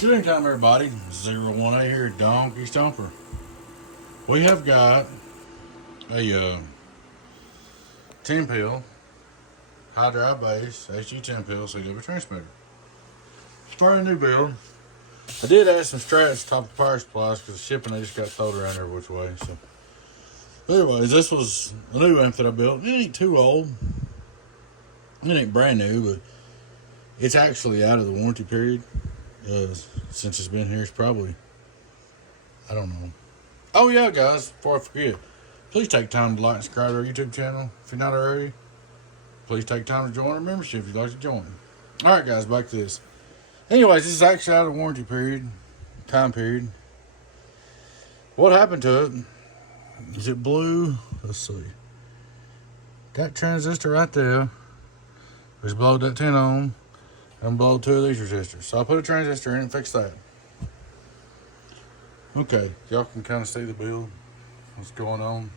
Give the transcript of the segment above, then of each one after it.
Good evening time, everybody. 01A here, Donkey Stomper. We have got a 10-pill, high drive base, HG-10Pill CW transmitter. It's for a new build. I did add some straps top of the power supplies because the shipping they just got thrown around every which way. So, anyways, this was a new amp that I built. It ain't too old. It ain't brand new, but it's actually out of the warranty period. Since it's been here, it's probably, I don't know. Oh yeah, guys, before I forget, please take time to like and subscribe to our YouTube channel. If you're not already, please take time to join our membership if you'd like to join. Alright guys, back to this. Anyways, this is actually out of the warranty period, time period. What happened to it is it blew, let's see, that transistor right there, just blowed that 10 ohm, and blow two of these resistors. So I put a transistor in and fixed that. Okay, y'all can kind of see the build, what's going on.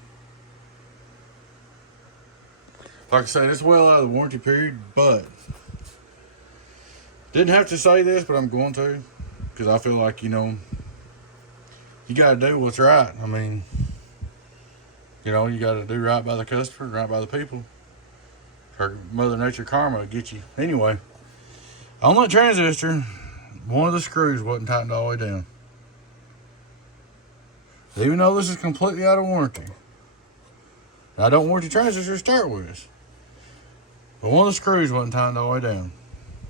Like I said, it's well out of the warranty period, but didn't have to say this, but I'm going to, because I feel like, you know, you got to do what's right. I mean, you know, you got to do right by the customer, right by the people. Or Mother Nature karma will get you. Anyway, on that transistor, one of the screws wasn't tightened all the way down. Even though this is completely out of warranty. I don't warranty transistors to start with. But one of the screws wasn't tightened all the way down.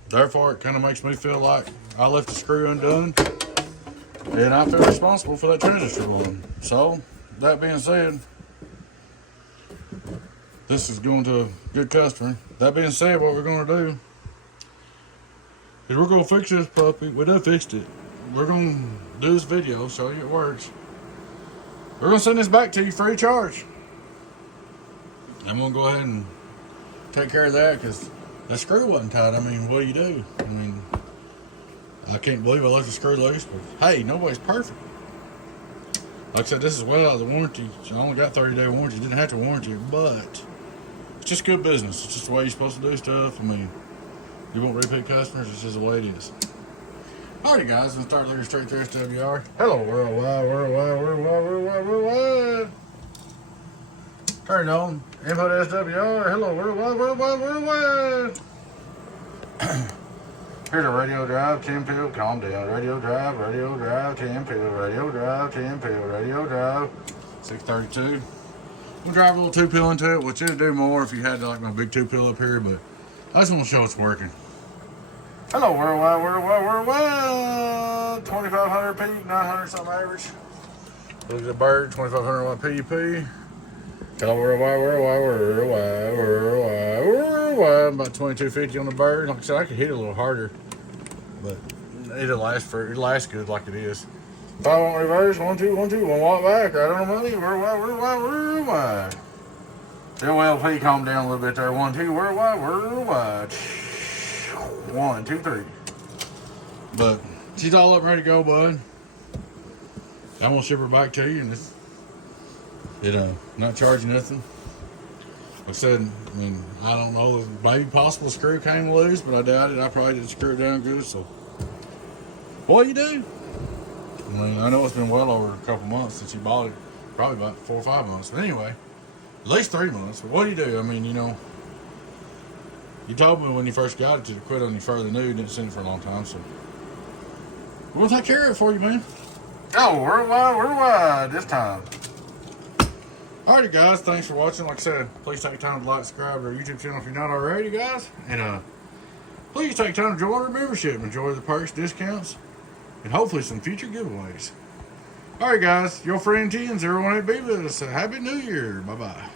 Therefore, it kind of makes me feel like I left the screw undone. And I feel responsible for that transistor blowing. So, that being said, this is going to a good customer. That being said, what we're going to do is we're going to fix this puppy. We done fixed it. We're going to do this video, show you it works. We're going to send this back to you free of charge. I'm going to go ahead and take care of that because that screw wasn't tight. I mean, what do you do? I mean, I can't believe I left the screw loose, but hey, nobody's perfect. Like I said, this is well out of the warranty. I only got 30-day warranty. Didn't have to warranty it, but it's just good business. It's just the way you're supposed to do stuff. I mean, you won't repeat customers. It's just the way it is. Alrighty, guys, let's start looking straight through SWR. Hello, worldwide, worldwide, worldwide, worldwide, worldwide. Turn it on. Input SWR. Hello, worldwide, worldwide, worldwide. Here's a radio drive, 10-pill. Calm down. Radio drive, 10-pill. Radio drive, 10-pill. Radio drive. 632. We'll drive a little 2-pill into it, which it'd do more if you had like my big 2-pill up here, but I just want to show it's working. Hello, worldwide, worldwide, worldwide. 2500 P, 900 something average. Look at the bird, 2500 watt PUP. Hello, worldwide, worldwide, worldwide, worldwide, worldwide. About 2250 on the bird. Like I said, I could hit it a little harder, but it'll last good like it is. 5 watt reverse, 1 2 1 2, 1 watt back, right on the money. Worldwide, worldwide, worldwide. LLP calm down a little bit there. 1 2, worldwide, worldwide. 1 2 3. But she's all up and ready to go, bud. I'm gonna ship her back to you, and it's not charging nothing. Like I said, I mean, I don't know, maybe possible screw came loose, but I doubt it. I probably didn't screw it down good, so what do you do? I mean, I know it's been well over a couple months since you bought it, probably about 4 or 5 months, but anyway, at least 3 months. But what do you do? I mean, you know, you told me when you first got it to quit on your further new, didn't send it for a long time, so we'll take care of it for you, man. Oh, worldwide, this time. Alrighty, guys, thanks for watching. Like I said, please take time to like, subscribe to our YouTube channel if you're not already, guys. And please take time to join our membership. Enjoy the perks, discounts, and hopefully some future giveaways. Alright, guys, your friend 10-01HDB with us. Happy New Year. Bye-bye.